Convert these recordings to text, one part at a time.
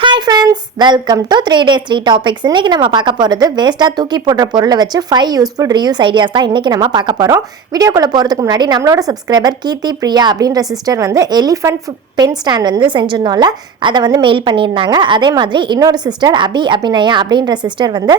Hi friends, welcome to 3 days 3 topics. இன்னைக்கு நம்ம பார்க்க போறது வேஸ்டா தூக்கி போடுற பொருளை வச்சு 5 யூஸ்ஃபுல் ரீயூஸ் ஐடியாஸ் தான் இன்னைக்கு நம்ம பார்க்க போறோம். வீடியோக்குள்ள போறதுக்கு முன்னாடி நம்மளோட சப்ஸ்கிரைபர் கீர்த்தி பிரியா அப்படின்ற சிஸ்டர் வந்து எலிஃபண்ட் பென் ஸ்டாண்ட் வந்து செஞ்சிருந்தோம்ல, அதை வந்து மெயில் பண்ணியிருந்தாங்க. அதே மாதிரி இன்னொரு சிஸ்டர் அபிநயா அப்படின்ற சிஸ்டர் வந்து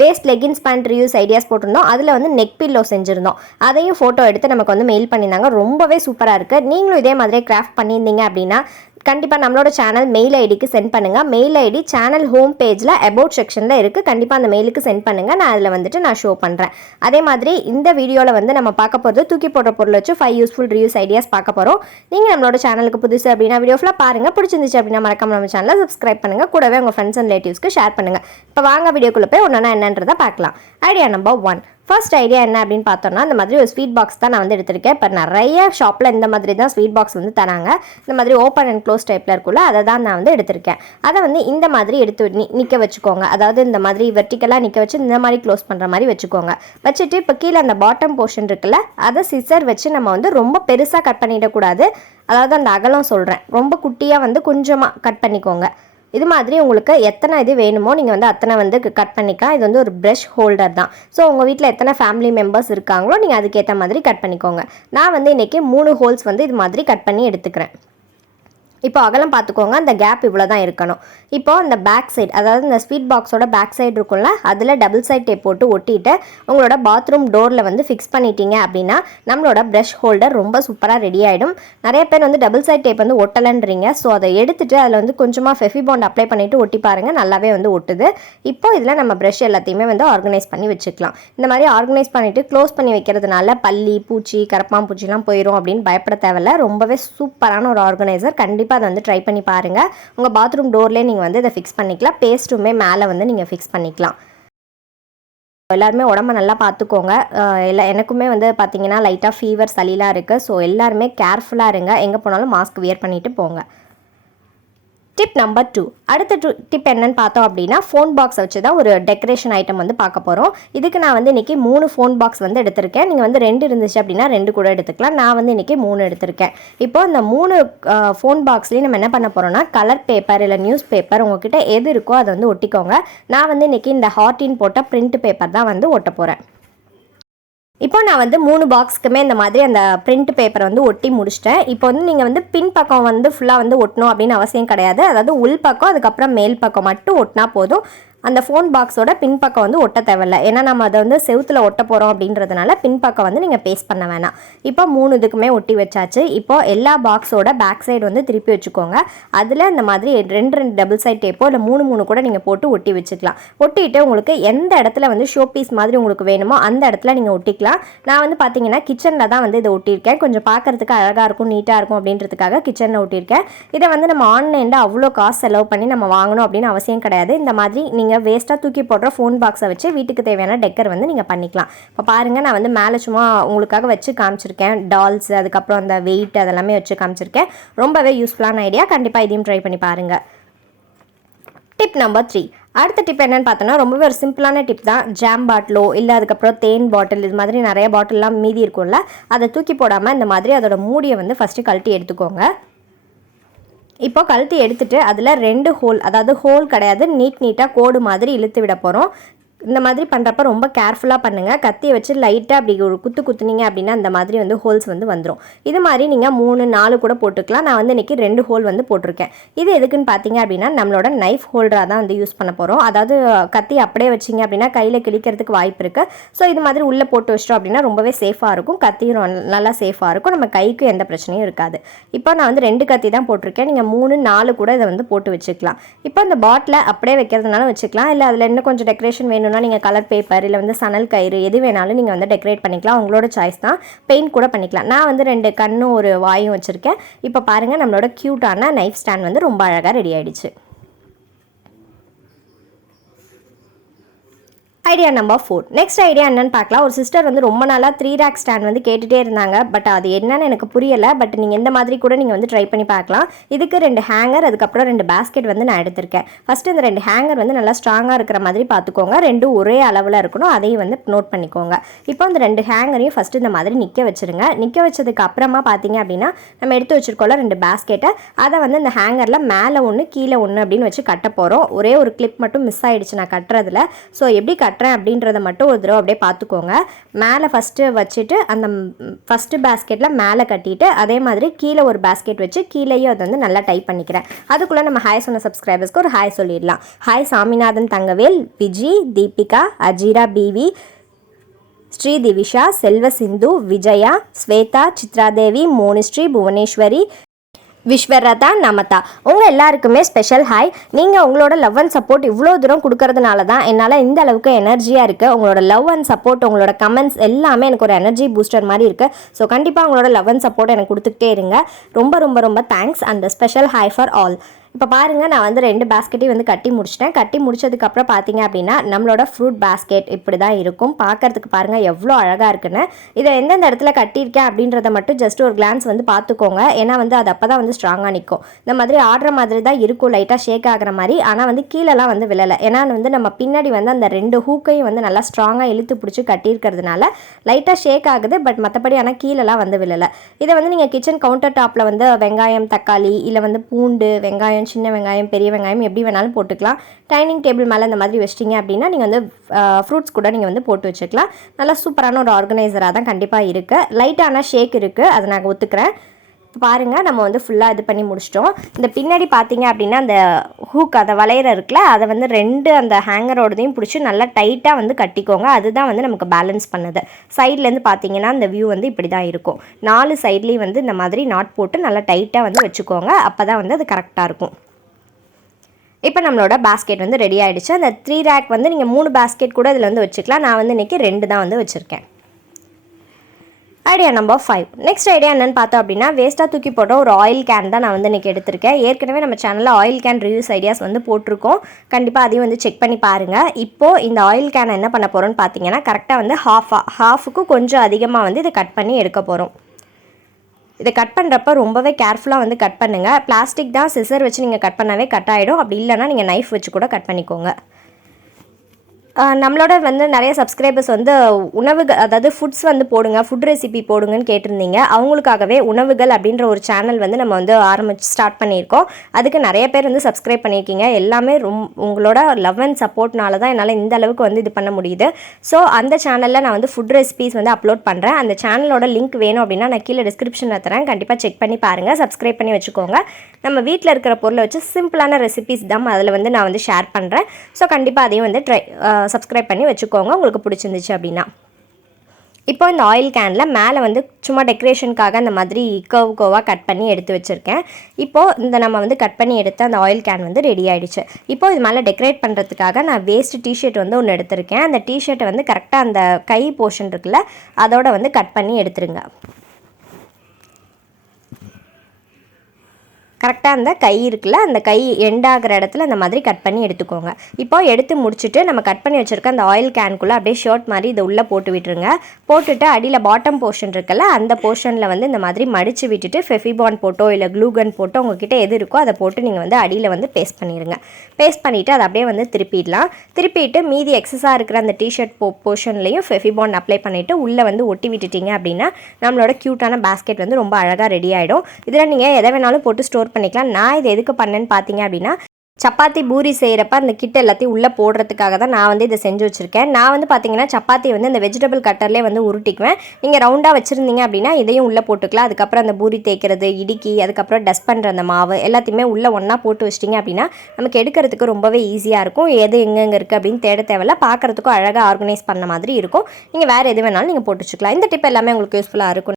waste leggings pant reuse ideas போட்டிருந்தோம். அதில் வந்து நெக் பில்லோ செஞ்சுருந்தோம். அதையும் ஃபோட்டோ எடுத்து நமக்கு வந்து மெயில் பண்ணியிருந்தாங்க. ரொம்பவே சூப்பராக இருக்குது. நீங்களும் இதே மாதிரியே கிராஃப்ட் பண்ணியிருந்தீங்க அப்படின்னா கண்டிப்பாக நம்மளோட சேனல் மெயில் ஐடிக்கு சென்ட் பண்ணுங்கள். மெயில் ஐடி சேனல் ஹோம் பேஜில் அபவுட் செக்ஷனில் இருக்குது. கண்டிப்பாக அந்த மெயிலுக்கு சென்ட் பண்ணுங்கள். நான் அதில் வந்துட்டு நான் ஷோ பண்ணுறேன். அதே மாதிரி இந்த வீடியோவில் வந்து நம்ம பார்க்க போகிறது தூக்கி போடுற பொருள் வச்சு 5 யூஸ்ஃபுல் ரியூஸ் ஐடியாஸ் பார்க்க போகிறோம். நீங்கள் நம்மளோட சேனலுக்கு புதுசு அப்படின்னா வீடியோ ஃபுல்லாக பாருங்கள். பிடிச்சிருந்துச்சு அப்படின்னா மறக்காம நம்ம சேனலை சப்ஸ்கிரைப் பண்ணுங்கள். கூடவே உங்கள் ஃப்ரெண்ட்ஸ் அண்ட் ரிலேட்டிவ்ஸ்க்கு ஷேர் பண்ணுங்கள். இப்போ வாங்க வீடியோக்குள்ளே போய் ஒன்றா என்னன்றதை பார்க்கலாம். Idea number 1. ஃபர்ஸ்ட் ஐடியா என்ன அப்படின்னு பார்த்தோம்னா, இந்த மாதிரி ஒரு ஸ்வீட் பாக்ஸ் தான் நான் வந்து எடுத்திருக்கேன். இப்போ நிறைய ஷாப்பில் இந்த மாதிரி தான் ஸ்வீட் பாக்ஸ் வந்து தராங்க. இந்த மாதிரி ஓப்பன் அண்ட் க்ளோஸ் டைப்பில் இருக்குல்ல, அதை தான் நான் வந்து எடுத்திருக்கேன். அதை வந்து இந்த மாதிரி எடுத்து நிற்க வச்சுக்கோங்க. அதாவது இந்த மாதிரி வெர்டிக்கலாக நிற்க வச்சு இந்த மாதிரி க்ளோஸ் பண்ணுற மாதிரி வச்சுக்கோங்க. வச்சுட்டு இப்போ கீழே அந்த பாட்டம் போர்ஷன் இருக்குல்ல, அதை சிசர் வச்சு நம்ம வந்து ரொம்ப பெருசாக கட் பண்ணிடக்கூடாது. அதாவது அந்த அகலம் சொல்கிறேன், ரொம்ப குட்டியாக வந்து கொஞ்சமாக கட் பண்ணிக்கோங்க. இது மாதிரி உங்களுக்கு எத்தனை இது வேணுமோ நீங்கள் வந்து அத்தனை வந்து கட் பண்ணிக்கலாம். இது வந்து ஒரு ப்ரஷ் ஹோல்டர் தான். ஸோ உங்கள் வீட்டில் எத்தனை ஃபேமிலி மெம்பர்ஸ் இருக்காங்களோ நீங்கள் அதுக்கேற்ற மாதிரி கட் பண்ணிக்கோங்க. நான் வந்து இன்றைக்கி 3 ஹோல்ஸ் வந்து இது மாதிரி கட் பண்ணி எடுத்துக்கிறேன். இப்போ அகலம் பார்த்துக்கோங்க, அந்த கேப் இவ்வளோ தான் இருக்கணும். இப்போ அந்த பேக் சைடு, அதாவது இந்த ஸ்வீட் பாக்ஸோட பேக் சைடு இருக்கும்ல, அதில் டபுள் சைட் டேப் போட்டு ஒட்டிட்டு உங்களோட பாத்ரூம் டோரில் வந்து ஃபிக்ஸ் பண்ணிட்டீங்க அப்படின்னா நம்மளோட ப்ரஷ் ஹோல்டர் ரொம்ப சூப்பராக ரெடி ஆகிடும். நிறைய பேர் வந்து டபுள் சைட் டேப் வந்து ஒட்டலைன்றீங்க. ஸோ அதை எடுத்துகிட்டு அதில் வந்து கொஞ்சமாக ஃபெஃபிபாண்ட் அப்ளை பண்ணிவிட்டு ஒட்டி பாருங்கள், நல்லாவே வந்து ஒட்டுது. இப்போ இதில் நம்ம ப்ரஷ் எல்லாத்தையுமே வந்து ஆர்கனைஸ் பண்ணி வச்சுக்கலாம். இந்த மாதிரி ஆர்கனைஸ் பண்ணிவிட்டு க்ளோஸ் பண்ணி வைக்கிறதுனால பல்லி, பூச்சி, கரப்பாம்பூச்சிலாம் போயிடும் அப்படின்னு பயப்பட தேவையில்ல. ரொம்பவே சூப்பரான ஒரு ஆர்கனைசர். கண்டிப்பாக அதை வந்து ட்ரை பண்ணி பாருங்கள். உங்கள் பாத்ரூம் டோர்லேயே நீங்கள் வந்து இதை ஃபிக்ஸ் பண்ணிக்கலாம். பேஸ்ட்டுமே மேலே வந்து நீங்கள் ஃபிக்ஸ் பண்ணிக்கலாம். எல்லாருமே உடம்ப நல்லா பார்த்துக்கோங்க. எனக்குமே வந்து பார்த்தீங்கன்னா லைட்டாக ஃபீவர், சளிலாம் இருக்குது. ஸோ எல்லாருமே கேர்ஃபுல்லாக இருங்க. எங்கே போனாலும் மாஸ்க் வியர் பண்ணிவிட்டு போங்க. Tip number 2. அடுத்த டிப் என்னன்னு பார்த்தோம் அப்படின்னா, ஃபோன் பாக்ஸ் வச்சு தான் ஒரு டெக்கரேஷன் ஐட்டம் வந்து பார்க்க போகிறோம். இதுக்கு நான் வந்து இன்றைக்கி 3 ஃபோன் பாக்ஸ் வந்து எடுத்திருக்கேன். நீங்கள் வந்து 2 இருந்துச்சு அப்படின்னா 2 கூட எடுத்துக்கலாம். நான் வந்து இன்றைக்கி 3 எடுத்திருக்கேன். இப்போ இந்த 3 ஃபோன் பாக்ஸ்லேயும் நம்ம என்ன பண்ண போகிறோம்னா, கலர் பேப்பர் இல்லை நியூஸ் பேப்பர் உங்ககிட்ட எது இருக்கோ அதை வந்து ஒட்டிக்கோங்க. நான் வந்து இன்றைக்கி இந்த ஹார்டின் போட்ட பிரிண்ட் பேப்பர் தான் வந்து ஒட்ட போகிறேன். இப்போ நான் வந்து 3 பாக்ஸ்க்குமே இந்த மாதிரி அந்த பிரிண்ட் பேப்பரை வந்து ஒட்டி முடிச்சிட்டேன். இப்போ வந்து நீங்கள் வந்து பின் பக்கம் வந்து ஃபுல்லாக வந்து ஒட்டணும் அப்படின்னு அவசியம் கிடையாது. அதாவது உள் பக்கம் அதுக்கப்புறம் மேல் பக்கம் மட்டும் ஒட்டினா போதும். அந்த ஃபோன் பாக்ஸோட பின்பக்கம் வந்து ஒட்ட தேவையில்லை. ஏன்னா நம்ம அதை வந்து செவுத்தில் ஒட்ட போகிறோம் அப்படின்றதுனால பின்பக்கம் வந்து நீங்கள் பேஸ்ட் பண்ண வேணாம். இப்போ 3 இதுக்குமே ஒட்டி வச்சாச்சு. இப்போ எல்லா பாக்ஸோட பேக் சைடு வந்து திருப்பி வச்சுக்கோங்க. அதில் இந்த மாதிரி 2 டபுள் சைட் டேப்போ இல்லை 3 கூட நீங்கள் போட்டு ஒட்டி வச்சுக்கலாம். ஒட்டிட்டு உங்களுக்கு எந்த இடத்துல வந்து ஷோ பீஸ் மாதிரி உங்களுக்கு வேணுமோ அந்த இடத்துல நீங்கள் ஒட்டிக்கலாம். நான் வந்து பார்த்தீங்கன்னா கிச்சனில் தான் வந்து இதை ஒட்டியிருக்கேன். கொஞ்சம் பார்க்குறதுக்கு அழகாக இருக்கும், நீட்டாக இருக்கும் அப்படின்றதுக்காக கிச்சனில் ஒட்டியிருக்கேன். இதை வந்து நம்ம ஆன்லைனில் அவ்வளோ காசு செலவு பண்ணி நம்ம வாங்கணும் அப்படின்னு அவசியம் கிடையாது. இந்த மாதிரி நீங்கள் வேஸ்ட்டாக தூக்கி போடுற ஃபோன் பாக்ஸை வச்சு வீட்டுக்கு தேவையான டெக்கர் வந்து நீங்கள் பண்ணிக்கலாம். இப்போ பாருங்கள், நான் வந்து மேலே சும்மா உங்களுக்காக வச்சு காமிச்சிருக்கேன். டால்ஸ், அதுக்கப்புறம் அந்த வெயிட் அதெல்லாமே வச்சு காமிச்சிருக்கேன். ரொம்பவே யூஸ்ஃபுல்லான ஐடியா. கண்டிப்பாக இதையும் ட்ரை பண்ணி பாருங்கள். Tip number 3. அடுத்த டிப் என்னென்னு பார்த்தோன்னா, ரொம்பவே ஒரு சிம்பிளான டிப் தான். ஜாம் பாட்டிலோ இல்லை அதுக்கப்புறம் தேன் பாட்டில், இது மாதிரி நிறைய பாட்டில்லாம் மீதி இருக்கும்ல, அதை தூக்கி போடாமல் இந்த மாதிரி அதோட மூடியை வந்து ஃபஸ்ட்டு கழட்டி எடுத்துக்கோங்க. இப்போ கழுத்து எடுத்துகிட்டு அதில் 2 ஹோல், அதாவது ஹோல் கிடையாது, நீட்டாக கோடு மாதிரி இழுத்து விட போகிறோம். இந்த மாதிரி பண்ணுறப்ப ரொம்ப கேர்ஃபுல்லாக பண்ணுங்கள். கத்தியை வச்சு லைட்டாக அப்படி ஒரு குத்துனீங்க அப்படின்னா அந்த மாதிரி வந்து ஹோல்ஸ் வந்து வந்துடும். இது மாதிரி நீங்கள் 3, 4 கூட போட்டுக்கலாம். நான் வந்து இன்றைக்கி 2 ஹோல் வந்து போட்டிருக்கேன். இது எதுக்குன்னு பார்த்தீங்க அப்படின்னா, நம்மளோட நைஃப் ஹோல்டராக தான் வந்து யூஸ் பண்ண போகிறோம். அதாவது கத்தி அப்படியே வச்சிங்க அப்படின்னா கையில் கிழிக்கிறதுக்கு வாய்ப்பு இருக்குது. ஸோ இது மாதிரி உள்ளே போட்டு வச்சிட்டோம் அப்படின்னா ரொம்பவே சேஃபாக இருக்கும். கத்தியும் நல்லா சேஃபாக இருக்கும். நம்ம கைக்கும் எந்த பிரச்சனையும் இருக்காது. இப்போ நான் வந்து 2 கத்தி தான் போட்டிருக்கேன். நீங்கள் 3, 4 கூட இதை வந்து போட்டு வச்சுக்கலாம். இப்போ இந்த பாட்டிலை அப்படியே வைக்கிறதுனால வச்சுக்கலாம். இல்லை அதில் இன்னும் கொஞ்சம் டெக்கரேஷன் வேணும், நீங்கள் கலர் பேப்பர் இல்லை வந்து சணல் கயிறு எது வேணாலும் நீங்கள் வந்து டெக்கரேட் பண்ணிக்கலாம். உங்களோட சாய்ஸ் தான். பெயிண்ட் கூட பண்ணிக்கலாம். நான் வந்து 2 கண்ணும் ஒரு வாயும் வச்சுருக்கேன். இப்போ பாருங்கள், நம்மளோட க்யூட்டான நைஃப் ஸ்டாண்ட் வந்து ரொம்ப அழகாக ரெடி ஆகிடுச்சு. இப்போ 2 பாக்ஸுமே வந்து 2 2 ஹோல் போட்டு வச்சுருக்கேன். இப்போ இந்த பாக்ஸில் வந்து 2 ஹோல் போட்டு வச்சுக்கலாம். இப்போ 2 பாக்ஸுமே வந்து 2 2 ஹோல் போட்டு வச்சுருக்கேன். இப்போ பாருங்கள், நம்மளோட க்யூட்டான நைஃப் ஸ்டாண்ட் வந்து ரொம்ப அழகாக ரெடி ஆகிடுச்சு. Idea number 4. நெக்ஸ்ட் ஐடியா என்னன்னு பார்க்கலாம். ஒரு சிஸ்டர் வந்து ரொம்ப நாளாக 3 ரேக் ஸ்டாண்ட் வந்து கேட்டுகிட்டே இருந்தாங்க. பட் அது என்னன்னு எனக்கு புரியலை. பட் நீங்கள் எந்த மாதிரி கூட நீங்கள் வந்து ட்ரை பண்ணி பார்க்கலாம். இதுக்கு 2 ஹேங்கர், அதுக்கப்புறம் 2 பேஸ்கெட் வந்து நான் எடுத்திருக்கேன். ஃபஸ்ட்டு இந்த 2 ஹேங்கர் வந்து நல்லா ஸ்ட்ராங்காக இருக்கிற மாதிரி பார்த்துக்கோங்க. 2 ஒரே அளவில் இருக்கணும், அதையும் வந்து நோட் பண்ணிக்கோங்க. இப்போ இந்த 2 ஹேங்கரையும் ஃபஸ்ட்டு இந்த மாதிரி நிற்க வச்சுருங்க. நிற்க வச்சதுக்கு அப்புறமா பார்த்தீங்க அப்படின்னா நம்ம எடுத்து வச்சுருக்கோம்ல 2 பேஸ்கெட்டை, அதை வந்து இந்த ஹேங்கரில் மேலே ஒன்று கீழே ஒன்று அப்படின்னு வச்சு கட்ட போகிறோம். ஒரே ஒரு கிளிப் மட்டும் மிஸ் ஆகிடுச்சு நான் கட்டுறதுல. ஸோ எப்படி கட்டுறேன் அப்படின்றத மட்டும் ஒரு தடவை அப்படியே பார்த்துக்கோங்க. மேலே ஃபஸ்ட்டு வச்சுட்டு அந்த ஃபஸ்ட்டு பேஸ்கெட்டில் மேலே கட்டிட்டு அதே மாதிரி கீழே ஒரு பேஸ்கெட் வச்சு கீழேயும் அதை வந்து நல்லா டைப் பண்ணிக்கிறேன். அதுக்குள்ளே நம்ம ஹாய் சொன்ன சப்ஸ்கிரைபர்ஸ்க்கு ஒரு ஹாய் சொல்லிடலாம். ஹாய் சாமிநாதன், தங்கவேல், விஜி, தீபிகா, அஜீரா, பிவி, ஸ்ரீ திவிஷா, செல்வ சிந்து, விஜயா, ஸ்வேதா, சித்ராதேவி, மோனிஸ்ரீ, புவனேஸ்வரி, விஸ்வரதா, நமதா, உங்கள் எல்லாருக்குமே ஸ்பெஷல் ஹாய். நீங்கள் உங்களோட லவ் அண்ட் சப்போர்ட் இவ்வளோ தூரம் கொடுக்கறதுனால தான் என்னால் இந்த அளவுக்கு எனர்ஜியாக இருக்குது. உங்களோட லவ் அண்ட் சப்போர்ட், உங்களோட கமெண்ட்ஸ் எல்லாமே எனக்கு ஒரு எனர்ஜி பூஸ்டர் மாதிரி இருக்குது. ஸோ கண்டிப்பாக உங்களோட லவ் அண்ட் சப்போர்ட் எனக்கு கொடுத்துக்கிட்டே இருங்க. ரொம்ப ரொம்ப ரொம்ப thanks and special hi for all. இப்போ பாருங்கள், நான் வந்து 2 பேஸ்கெட்டையும் வந்து கட்டி முடிச்சிட்டேன். கட்டி முடிச்சதுக்கப்புறம் பார்த்தீங்க அப்படின்னா நம்மளோட ஃப்ரூட் பேஸ்கெட் இப்படி தான் இருக்கும். பார்க்குறதுக்கு பாருங்கள் எவ்வளோ அழகாக இருக்குன்னு. இதை எந்தெந்த இடத்துல கட்டியிருக்கேன் அப்படின்றத மட்டும் ஜஸ்ட் ஒரு கிளான்ஸ் வந்து பார்த்துக்கோங்க. ஏன்னா வந்து அது அப்போ தான் வந்து ஸ்ட்ராங்காக நிற்கும். இந்த மாதிரி ஆடுற மாதிரி தான் இருக்கும், லைட்டாக ஷேக் ஆகிற மாதிரி. ஆனால் வந்து கீழெல்லாம் வந்து விழலை. ஏன்னா வந்து நம்ம பின்னாடி வந்து அந்த 2 ஹூக்கையும் வந்து நல்லா ஸ்ட்ராங்காக இழுத்து பிடிச்சி கட்டியிருக்கிறதுனால லைட்டாக ஷேக் ஆகுது. பட் மற்றபடி ஆனால் கீழெல்லாம் வந்து விழலை. இதை வந்து நீங்கள் கிச்சன் கவுண்டர் டாப்பில் வந்து வெங்காயம், தக்காளி, இல்லை வந்து பூண்டு, வெங்காயம், சின்ன வெங்காயம், பெரிய வெங்காயம் எப்படி வேணாலும் போட்டுக்கலாம். டைனிங் டேபிள் மேலே இந்த மாதிரி வச்சிட்டிங்க அப்படின்னா நீங்கள் வந்து ஃப்ரூட்ஸ் கூட நீங்கள் வந்து போட்டு வச்சுக்கலாம். நல்லா சூப்பரான ஒரு ஆர்கனைசராக தான் கண்டிப்பாக இருக்குது. லைட்டான ஷேக் இருக்குது, அதை நான் ஒத்துக்கிறேன். பாருங்கள், நம்ம வந்து ஃபுல்லாக இது பண்ணி முடிச்சிட்டோம். இந்த பின்னாடி பார்த்தீங்க அப்படின்னா அந்த ஹூக், அதை வளையிற இருக்குல்ல, அதை வந்து 2 அந்த ஹேங்கரோடதையும் பிடிச்சி நல்லா டைட்டாக வந்து கட்டிக்கோங்க. அதுதான் வந்து நமக்கு பேலன்ஸ் பண்ணுது. சைட்லேருந்து பார்த்தீங்கன்னா இந்த வியூ வந்து இப்படி தான் இருக்கும். 4 சைட்லேயும் வந்து இந்த மாதிரி நாட் போட்டு நல்லா டைட்டாக வந்து வச்சுக்கோங்க. அப்போ தான் வந்து அது கரெக்டாக இருக்கும். இப்போ நம்மளோட பேஸ்கெட் வந்து ரெடி ஆகிடுச்சு. அந்த 3 ரேக் வந்து நீங்கள் 3 பேஸ்கெட் கூட இதில் வந்து வச்சுக்கலாம். நான் வந்து இன்றைக்கி 2 தான் வந்து வச்சுருக்கேன். Idea number 5. நெக்ஸ்ட் ஐடியா என்னென்னு பார்த்தோம் அப்படின்னா, வேஸ்ட்டாக தூக்கி போட்ட ஒரு ஆயில் கேன் தான் நான் வந்து இன்றைக்கி எடுத்திருக்கேன். ஏற்கனவே நம்ம சேனலில் ஆயில் கேன் ரிவ்யூஸ் ஐடியாஸ் வந்து போட்டிருக்கோம். கண்டிப்பாக அதையும் வந்து செக் பண்ணி பாருங்கள். இப்போது இந்த ஆயில் கேனை என்ன பண்ண போகிறோன்னு பார்த்தீங்கன்னா, கரெக்டாக வந்து ஹாஃபுக்கு கொஞ்சம் அதிகமாக வந்து இதை கட் பண்ணி எடுக்க போகிறோம். இதை கட் பண்ணுறப்ப ரொம்பவே கேர்ஃபுல்லாக வந்து கட் பண்ணுங்கள். பிளாஸ்டிக் தான், சிசர் வச்சு நீங்கள் கட் பண்ணாவே கட் ஆகிடும். அப்படி இல்லைனா நீங்கள் நைஃப் வச்சு கூட கட் பண்ணிக்கோங்க. நம்மளோட வந்து நிறைய சப்ஸ்கிரைபர்ஸ் வந்து உணவுகள், அதாவது ஃபுட்ஸ் வந்து போடுங்க, ஃபுட் ரெசிபி போடுங்கன்னு கேட்டிருந்தீங்க. அவங்களுக்காகவே உணவுகள் அப்படின்ற ஒரு சேனல் வந்து நம்ம வந்து ஸ்டார்ட் பண்ணியிருக்கோம். அதுக்கு நிறைய பேர் வந்து சப்ஸ்கிரைப் பண்ணியிருக்கீங்க. எல்லாமே உங்களோட லவ் அண்ட் சப்போர்ட்னால தான் என்னால் இந்த அளவுக்கு வந்து இது பண்ண முடியுது. ஸோ அந்த சேனலில் நான் வந்து ஃபுட் ரெசிபிஸ் வந்து அப்லோட் பண்ணுறேன். அந்த சேனலோட லிங்க் வேணும் அப்படின்னா நான் கீழே டிஸ்கிரிப்ஷனில் தரேன். கண்டிப்பாக செக் பண்ணி பாருங்கள், சப்ஸ்கிரைப் பண்ணி வச்சுக்கோங்க. நம்ம வீட்டில் இருக்கிற பொருளை வச்சு சிம்பிளான ரெசிபிஸ் தான் அதில் வந்து நான் வந்து ஷேர் பண்ணுறேன். ஸோ கண்டிப்பாக அதையும் வந்து சப்ஸ்கிரைப் பண்ணி வச்சுக்கோங்க உங்களுக்கு பிடிச்சிருந்துச்சு அப்படின்னா. இப்போ இந்த ஆயில் கேனில் மேலே வந்து சும்மா டெக்கரேஷனுக்காக அந்த மாதிரி கர்வாக கட் பண்ணி எடுத்து வச்சுருக்கேன். இப்போது இந்த நம்ம வந்து கட் பண்ணி எடுத்த அந்த ஆயில் கேன் வந்து ரெடி ஆகிடுச்சு. இப்போது இது மேலே டெக்கரேட் பண்ணுறதுக்காக நான் வேஸ்ட் டிஷர்ட் வந்து ஒன்று எடுத்திருக்கேன். அந்த டிஷர்ட்டை வந்து கரெக்டாக அந்த கை போர்ஷன் இருக்குல்ல, அதோட வந்து கட் பண்ணி எடுத்துருங்க. கரெக்டாக அந்த கை இருக்குல்ல, அந்த கை எண்டாகிற இடத்துல அந்த மாதிரி கட் பண்ணி எடுத்துக்கோங்க. இப்போ எடுத்து முடிச்சுட்டு நம்ம கட் பண்ணி வச்சுருக்க அந்த ஆயில் கேனுக்குள்ளே அப்படியே ஷர்ட் மாதிரி இதை உள்ளே போட்டு விட்டுருங்க. போட்டுட்டு அடியில் பாட்டம் போர்ஷன் இருக்குல்ல, அந்த போர்ஷனில் வந்து இந்த மாதிரி மடித்து விட்டுட்டு ஃபெஃபிபான் போட்டோ இல்லை க்ளூகன் போட்டோ உங்ககிட்ட எது இருக்கோ அதை போட்டு நீங்கள் வந்து அடியில் வந்து பேஸ்ட் பண்ணிடுங்க. பேஸ்ட் பண்ணிவிட்டு அதை அப்படியே வந்து திருப்பிடலாம். திருப்பிட்டு மீதி எக்ஸஸாக இருக்கிற அந்த டிஷர்ட் போர்ஷன்லேயும் ஃபெஃபிபான் அப்ளை பண்ணிவிட்டு உள்ளே வந்து ஒட்டி விட்டுட்டிங்க அப்படின்னா நம்மளோட க்யூட்டான பேஸ்கெட் வந்து ரொம்ப அழகாக ரெடி ஆகிடும். இதில் நீங்கள் எதை வேணாலும் போட்டு ஸ்டோர் பண்ணிக்கலாம். நான் இது எதுக்கு பண்ணேன்னு பார்த்தீங்க அப்படின்னா, சப்பாத்தி பூரி செய்கிறப்ப அந்த கிட்ட எல்லாத்தையும் உள்ளே போடுறதுக்காக தான் நான் வந்து இதை செஞ்சு வச்சுருக்கேன். நான் வந்து பார்த்தீங்கன்னா சப்பாத்தி வந்து இந்த வெஜிடபிள் கட்டர்லேயே வந்து உருட்டிக்குவேன். நீங்கள் ரவுண்டாக வச்சுருந்தீங்க அப்படின்னா இதையும் உள்ளே போட்டுக்கலாம். அதுக்கப்புறம் அந்த பூரி தேய்க்கிறது, இடுக்கி, அதுக்கப்புறம் டஸ்ட் பண்ணுற அந்த மாவு எல்லாத்தையுமே உள்ளே ஒன்றா போட்டு வச்சிட்டிங்க அப்படின்னா நமக்கு எடுக்கிறதுக்கு ரொம்பவே ஈஸியாக இருக்கும். எது எங்கெங்கே இருக்குது அப்படின்னு தேட தேவையில்ல. பார்க்குறதுக்கும் அழகாக ஆர்கனைஸ் பண்ண மாதிரி இருக்கும். நீங்கள் வேறு எது வேணாலும் நீங்கள் போட்டு வச்சுக்கலாம். இந்த டிப் எல்லாமே உங்களுக்கு யூஸ்ஃபுல்லாக இருக்கும்.